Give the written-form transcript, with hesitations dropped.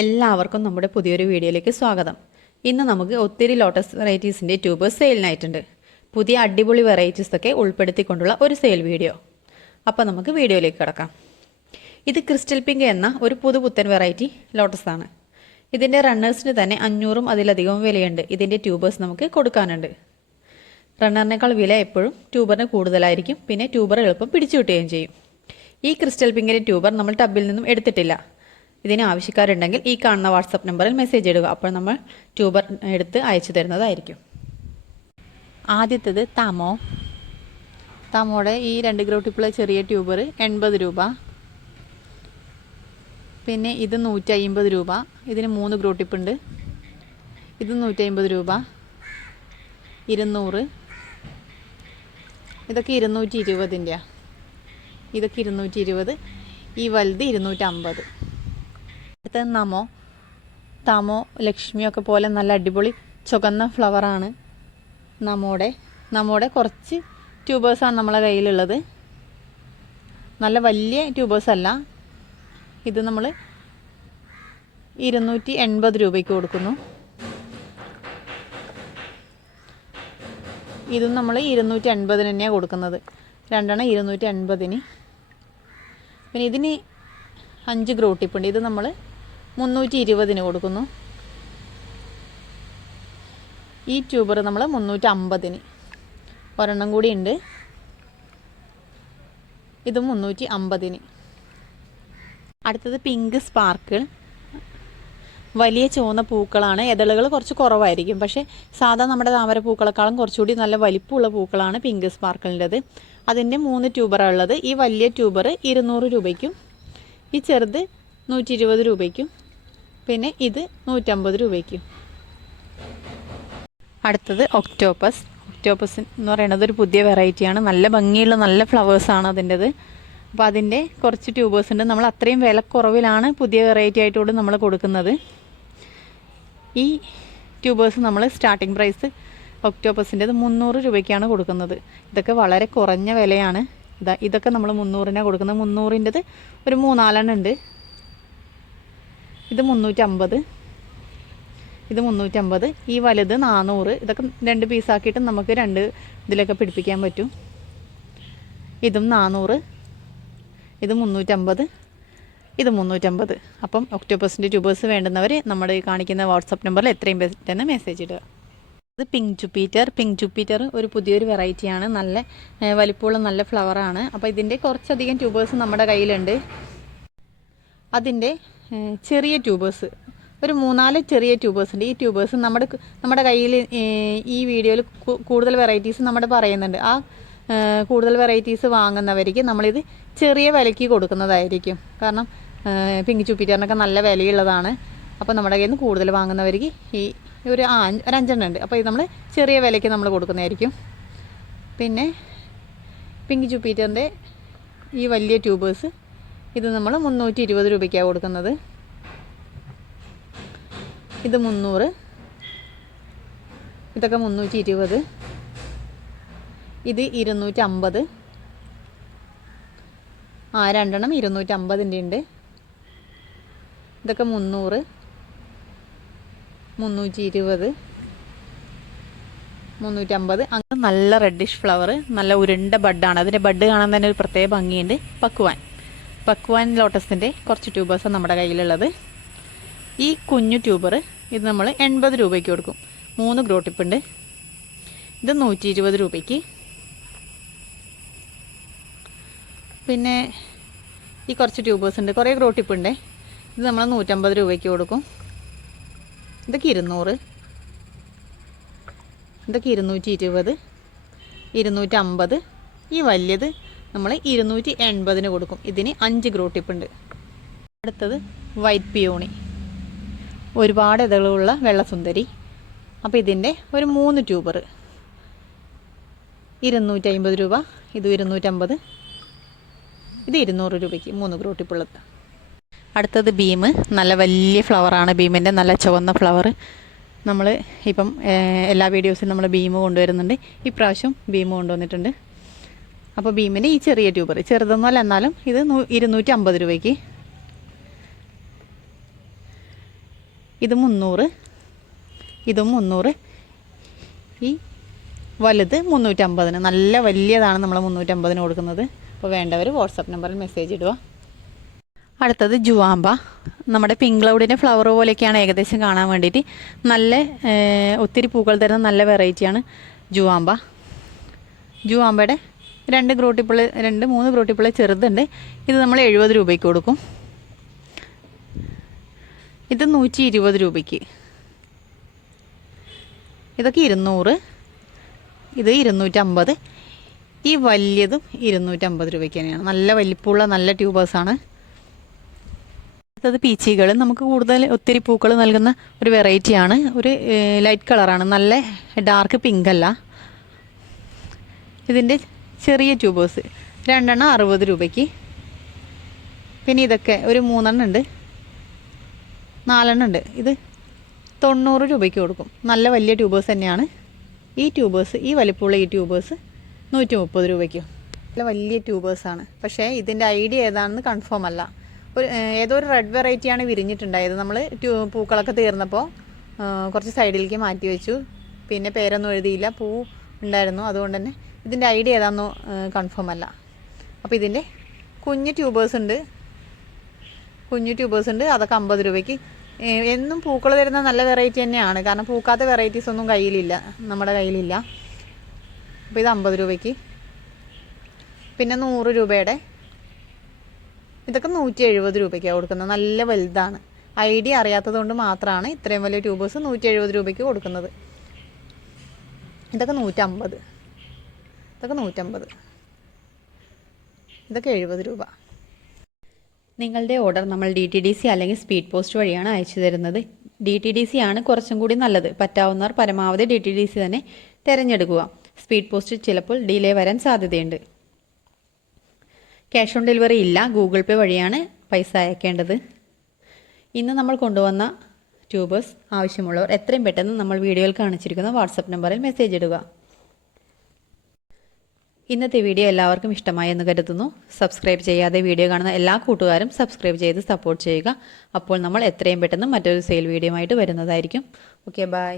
എല്ലാവർക്കും നമ്മുടെ പുതിയൊരു വീഡിയോയിലേക്ക് സ്വാഗതം. ഇന്ന് നമുക്ക് ഒത്തിരി ലോട്ടസ് വെറൈറ്റീസിൻ്റെ ട്യൂബേഴ്സ് സെയിലിനായിട്ടുണ്ട്. പുതിയ അടിപൊളി വെറൈറ്റീസൊക്കെ ഉൾപ്പെടുത്തിക്കൊണ്ടുള്ള ഒരു സെയിൽ വീഡിയോ. അപ്പോൾ നമുക്ക് വീഡിയോയിലേക്ക് കിടക്കാം. ഇത് ക്രിസ്റ്റൽ പിങ്ക് എന്ന ഒരു പുതുപുത്തൻ വെറൈറ്റി ലോട്ടസ് ആണ്. ഇതിൻ്റെ റണ്ണേഴ്സിന് തന്നെ 500 അതിലധികം വിലയുണ്ട്. ഇതിൻ്റെ ട്യൂബേഴ്സ് നമുക്ക് കൊടുക്കാനുണ്ട്. റണ്ണറിനേക്കാൾ വില എപ്പോഴും ട്യൂബറിന് കൂടുതലായിരിക്കും. പിന്നെ ട്യൂബർ എളുപ്പം പിടിച്ചു കിട്ടുകയും ചെയ്യും. ഈ ക്രിസ്റ്റൽ പിങ്കിൻ്റെ ട്യൂബർ നമ്മൾ ടബിൽ നിന്നും എടുത്തിട്ടില്ല. ഇതിന് ആവശ്യക്കാരുണ്ടെങ്കിൽ ഈ കാണുന്ന വാട്സപ്പ് നമ്പറിൽ മെസ്സേജ് ഇടുക. അപ്പോൾ നമ്മൾ ട്യൂബർ എടുത്ത് അയച്ചു തരുന്നതായിരിക്കും. ആദ്യത്തേത് താമോയുടെ ഈ 2 ഗ്രോ ടിപ്പുള്ള ചെറിയ ട്യൂബർ 80 രൂപ. പിന്നെ ഇത് 150 രൂപ. ഇതിന് 3 ഗ്രോ ടിപ്പ് ഉണ്ട്. ഇത് 150 രൂപ. 200. ഇതൊക്കെ 220ൻ്റെയാണ്. ഇതൊക്കെ 220. ഈ വലുത് 250. അടുത്തത് താമോ ലക്ഷ്മിയൊക്കെ പോലെ നല്ല അടിപൊളി ചുവന്ന ഫ്ലവറാണ് നമ്മുടെ കുറച്ച് ട്യൂബേഴ്സാണ് നമ്മളെ കയ്യിലുള്ളത്. നല്ല വലിയ ട്യൂബേഴ്സ് അല്ല. ഇത് നമ്മൾ 280 രൂപയ്ക്ക് കൊടുക്കുന്നു. ഇതും നമ്മൾ 280 തന്നെയാണ് കൊടുക്കുന്നത്. രണ്ടെണ്ണം 280. പിന്നെ ഇതിന് 5 ഗ്രോ ടിപ്പുണ്ട്. ഇത് നമ്മൾ 320 കൊടുക്കുന്നു. ഈ ട്യൂബർ നമ്മൾ 350. ഒരെണ്ണം കൂടി ഉണ്ട്. ഇത് 350. അടുത്തത് പിങ്ക് സ്പാർക്കിൾ. വലിയ ചുവന്ന പൂക്കളാണ്. ഇതളുകൾ കുറച്ച് കുറവായിരിക്കും. പക്ഷേ സാധാ നമ്മുടെ താമര പൂക്കളെക്കാളും കുറച്ചുകൂടി നല്ല വലിപ്പമുള്ള പൂക്കളാണ് പിങ്ക് സ്പാർക്കിളിൻ്റെത്. അതിൻ്റെ 3 ട്യൂബറാണ് ഉള്ളത്. ഈ വലിയ ട്യൂബർ 200 രൂപയ്ക്കും ഈ ചെറുത് 120 രൂപയ്ക്കും പിന്നെ ഇത് 150 രൂപയ്ക്കും. അടുത്തത് ഒക്ടോപ്പസ് എന്ന് പറയുന്നത് ഒരു പുതിയ വെറൈറ്റിയാണ്. നല്ല ഭംഗിയുള്ള നല്ല ഫ്ലവേഴ്സാണ് അതിൻ്റെത്. അപ്പോൾ അതിൻ്റെ കുറച്ച് ട്യൂബേഴ്സ് ഉണ്ട്. നമ്മൾ അത്രയും വിലക്കുറവിലാണ് പുതിയ വെറൈറ്റി ആയിട്ടോട് നമ്മൾ കൊടുക്കുന്നത്. ഈ ട്യൂബേഴ്സ് നമ്മൾ സ്റ്റാർട്ടിംഗ് പ്രൈസ് ഒക്ടോപ്പസിൻ്റെത് 300 രൂപയ്ക്കാണ് കൊടുക്കുന്നത്. ഇതൊക്കെ വളരെ കുറഞ്ഞ വിലയാണ്. ഇതൊക്കെ നമ്മൾ 300-നാണ് കൊടുക്കുന്നത്. 300-ൻ്റെത് ഒരു 3-4 ഉണ്ട്. ഇത് 350. ഇത് 350. ഈ വലുത് 400. ഇതൊക്കെ 2 പീസാക്കിയിട്ട് നമുക്ക് 2 ഇതിലൊക്കെ പിടിപ്പിക്കാൻ പറ്റും. ഇതും 400. ഇത് 350. ഇത് 350. അപ്പം ഒക്ടോപ്പസിൻ്റെ ട്യൂബേഴ്സ് വേണ്ടുന്നവർ നമ്മുടെ കാണിക്കുന്ന വാട്സപ്പ് നമ്പറിൽ എത്രയും പെട്ടെന്ന് മെസ്സേജ് ഇടുക. ഇത് പിങ്ക് ജുപ്പിറ്റർ ഒരു പുതിയൊരു വെറൈറ്റിയാണ്. നല്ല വലിപ്പമുള്ള നല്ല ഫ്ലവറാണ്. അപ്പോൾ ഇതിൻ്റെ കുറച്ചധികം ട്യൂബേഴ്സ് നമ്മുടെ കയ്യിലുണ്ട്. അതിൻ്റെ ചെറിയ ട്യൂബേഴ്സ് ഒരു 3-4 ചെറിയ ട്യൂബേഴ്സ് ഉണ്ട്. ഈ ട്യൂബേഴ്സ് നമ്മുടെ കയ്യിൽ ഈ വീഡിയോയിൽ കൂടുതൽ വെറൈറ്റീസ് നമ്മൾ പറയുന്നുണ്ട്. ആ കൂടുതൽ വെറൈറ്റീസ് വാങ്ങുന്നവർക്ക് നമ്മളിത് ചെറിയ വിലയ്ക്ക് കൊടുക്കുന്നതായിരിക്കും. കാരണം പിങ്ക് ജുപ്പിറ്ററിനൊക്കെ നല്ല വിലയുള്ളതാണ്. അപ്പോൾ നമ്മുടെ കയ്യിൽ നിന്ന് കൂടുതൽ വാങ്ങുന്നവർക്ക് ഈ ഒരു 5 ഉണ്ട്. അപ്പോൾ ഇത് നമ്മൾ ചെറിയ വിലയ്ക്ക് നമ്മൾ കൊടുക്കുന്നതായിരിക്കും. പിന്നെ പിങ്ക് ജുപ്പിറ്ററിൻ്റെ ഈ വലിയ ട്യൂബേഴ്സ് ഇത് നമ്മൾ 320 രൂപയ്ക്കാണ് കൊടുക്കുന്നത്. ഇത് 300. ഇതൊക്കെ 320. ഇത് 250. രണ്ടെണ്ണം 250ൻ്റെ ഉണ്ട്. ഇതൊക്കെ 300, 320, 350. അങ്ങനെ നല്ല റെഡിഷ് ഫ്ലവർ, നല്ല ഉരുണ്ട ബഡാണ്. അതിൻ്റെ ബഡ് കാണാൻ തന്നെ ഒരു പ്രത്യേക ഭംഗിയുണ്ട്. പക്വാൻ ലോട്ടസിൻ്റെ കുറച്ച് ട്യൂബേഴ്സാണ് നമ്മുടെ കയ്യിലുള്ളത്. ഈ കുഞ്ഞു ട്യൂബർ ഇത് നമ്മൾ 80 രൂപയ്ക്ക് കൊടുക്കും. 3 ഗ്രോ ടിപ്പ് ഉണ്ട്. ഇത് 120 രൂപയ്ക്ക്. പിന്നെ ഈ കുറച്ച് ട്യൂബേഴ്സ് ഉണ്ട്. കുറേ ഗ്രോ ടിപ്പ് ഉണ്ട്. ഇത് നമ്മൾ 150 രൂപയ്ക്ക് കൊടുക്കും. ഇതൊക്കെ 200. ഇതൊക്കെ 220, 250. ഈ വലിയത് നമ്മൾ 280 കൊടുക്കും. ഇതിന് 5 ഗ്രോ ടിപ്പ് ഉണ്ട്. അടുത്തത് വൈറ്റ് പിയോണി, ഒരുപാട് ഇതളുള്ള വെള്ളസുന്ദരി. അപ്പോൾ ഇതിൻ്റെ ഒരു 3 ട്യൂബർ 250 രൂപ. ഇത് 250. ഇത് 200 രൂപയ്ക്ക് 3 ഗ്രോ ടിപ്പുള്ളത്. അടുത്തത് ബീം. നല്ല വലിയ ഫ്ലവറാണ് ബീമിൻ്റെ. നല്ല ചുവന്ന ഫ്ലവർ. നമ്മൾ ഇപ്പം എല്ലാ വീഡിയോസിലും നമ്മൾ ബീം കൊണ്ടുവരുന്നുണ്ട്. ഇപ്രാവശ്യം ബീം കൊണ്ടുവന്നിട്ടുണ്ട്. അപ്പോൾ ബീമിൻ്റെ ഈ ചെറിയ ട്യൂബർ ചെറുതൊന്നുമല്ല, എന്നാലും ഇത് 250 രൂപയ്ക്ക്. ഇത് 300, ഇതും 300. ഈ വലുത് 350. നല്ല വലിയതാണ് നമ്മൾ 350 കൊടുക്കുന്നത്. അപ്പോൾ വേണ്ടവർ വാട്സപ്പ് നമ്പറിൽ മെസ്സേജ് ഇടുക. അടുത്തത് ജുവാമ്പ. നമ്മുടെ പിങ്ക് ക്ലൗഡിൻ്റെ ഫ്ലവർ പോലെയൊക്കെയാണ് ഏകദേശം കാണാൻ വേണ്ടിയിട്ട്. നല്ല ഒത്തിരി പൂക്കൾ തരുന്ന നല്ല വെറൈറ്റിയാണ് ജുവാമ്പ. ജുവാമ്പയുടെ 2-3 ഗ്രോട്ടിപ്പുള്ള ചെറുതുണ്ട്. ഇത് നമ്മൾ 70 രൂപയ്ക്ക് കൊടുക്കും. ഇത് 120 രൂപയ്ക്ക്. ഇതൊക്കെ 200, ഇത് 250. ഈ വലിയതും 250 രൂപയ്ക്ക് തന്നെയാണ്. നല്ല വലിപ്പമുള്ള നല്ല ട്യൂബേഴ്സാണ്. അടുത്തത് പീച്ചികൾ. നമുക്ക് കൂടുതൽ ഒത്തിരി പൂക്കൾ നൽകുന്ന ഒരു വെറൈറ്റിയാണ്. ഒരു ലൈറ്റ് കളറാണ്, നല്ല ഡാർക്ക് പിങ്ക് അല്ല. ഇതിൻ്റെ ചെറിയ ട്യൂബേഴ്സ് 2 60 രൂപയ്ക്ക്. പിന്നെ ഇതൊക്കെ ഒരു 3 ഉണ്ട്, 4 ഉണ്ട്. ഇത് 90 രൂപയ്ക്ക് കൊടുക്കും. നല്ല വലിയ ട്യൂബേഴ്സ് തന്നെയാണ്. ഈ ട്യൂബേഴ്സ്, ഈ വലിപ്പമുള്ള ഈ ട്യൂബേഴ്സ് 130 രൂപയ്ക്കും. നല്ല വലിയ ട്യൂബേഴ്സാണ്. പക്ഷേ ഇതിൻ്റെ ഐഡിയ ഏതാണെന്ന് കൺഫേം അല്ല. ഏതോ ഒരു റെഡ് വെറൈറ്റിയാണ് വിരിഞ്ഞിട്ടുണ്ടായത്. നമ്മൾ പൂക്കളൊക്കെ തീർന്നപ്പോൾ കുറച്ച് സൈഡിലേക്ക് മാറ്റി വെച്ചു. പിന്നെ പേരൊന്നും എഴുതിയില്ല, പൂ ഉണ്ടായിരുന്നു. അതുകൊണ്ട് തന്നെ ഇതിൻ്റെ ഐഡിയ ഏതാണെന്നോ കൺഫേം അല്ല. അപ്പോൾ ഇതിൻ്റെ കുഞ്ഞു ട്യൂബേഴ്സ് ഉണ്ട്, അതൊക്കെ 50 രൂപയ്ക്ക്. എന്നും പൂക്കൾ തരുന്ന നല്ല വെറൈറ്റി തന്നെയാണ്. കാരണം പൂക്കാത്ത വെറൈറ്റീസ് ഒന്നും കയ്യിലില്ല, നമ്മുടെ കയ്യിലില്ല. അപ്പോൾ ഇത് 50 രൂപയ്ക്ക്. പിന്നെ 100 രൂപയുടെ ഇതൊക്കെ 170 രൂപയ്ക്കാണ് കൊടുക്കുന്നത്. നല്ല വലുതാണ്. ഐഡിയ അറിയാത്തത് കൊണ്ട് മാത്രമാണ് ഇത്രയും വലിയ ട്യൂബേഴ്സ് 170 രൂപയ്ക്ക് കൊടുക്കുന്നത്. ഇതൊക്കെ 150, ഇതൊക്കെ 70 രൂപ. നിങ്ങളുടെ ഓർഡർ നമ്മൾ DTDC അല്ലെങ്കിൽ സ്പീഡ് പോസ്റ്റ് വഴിയാണ് അയച്ചു തരുന്നത്. DTDC ആണ് കുറച്ചും കൂടി നല്ലത്. പറ്റാവുന്നവർ പരമാവധി DTDC തന്നെ തിരഞ്ഞെടുക്കുക. സ്പീഡ് പോസ്റ്റ് ചിലപ്പോൾ ഡിലേ വരാൻ സാധ്യതയുണ്ട്. ക്യാഷ് ഓൺ ഡെലിവറി ഇല്ല, ഗൂഗിൾ പേ വഴിയാണ് പൈസ അയക്കേണ്ടത്. ഇന്ന് നമ്മൾ കൊണ്ടുവന്ന ട്യൂബേഴ്സ് ആവശ്യമുള്ളവർ എത്രയും പെട്ടെന്ന് നമ്മൾ വീഡിയോയിൽ കാണിച്ചിരിക്കുന്ന വാട്സപ്പ് നമ്പറിൽ മെസ്സേജ് ഇടുക. ഇന്നത്തെ വീഡിയോ എല്ലാവർക്കും ഇഷ്ടമായി എന്ന് കരുതുന്നു. സബ്സ്ക്രൈബ് ചെയ്യാതെ വീഡിയോ കാണുന്ന എല്ലാ കൂട്ടുകാരും സബ്സ്ക്രൈബ് ചെയ്ത് സപ്പോർട്ട് ചെയ്യുക. അപ്പോൾ നമ്മൾ എത്രയും പെട്ടെന്ന് മറ്റൊരു സെയിൽ വീഡിയോ ആയിട്ട് വരുന്നതായിരിക്കും. Okay, by.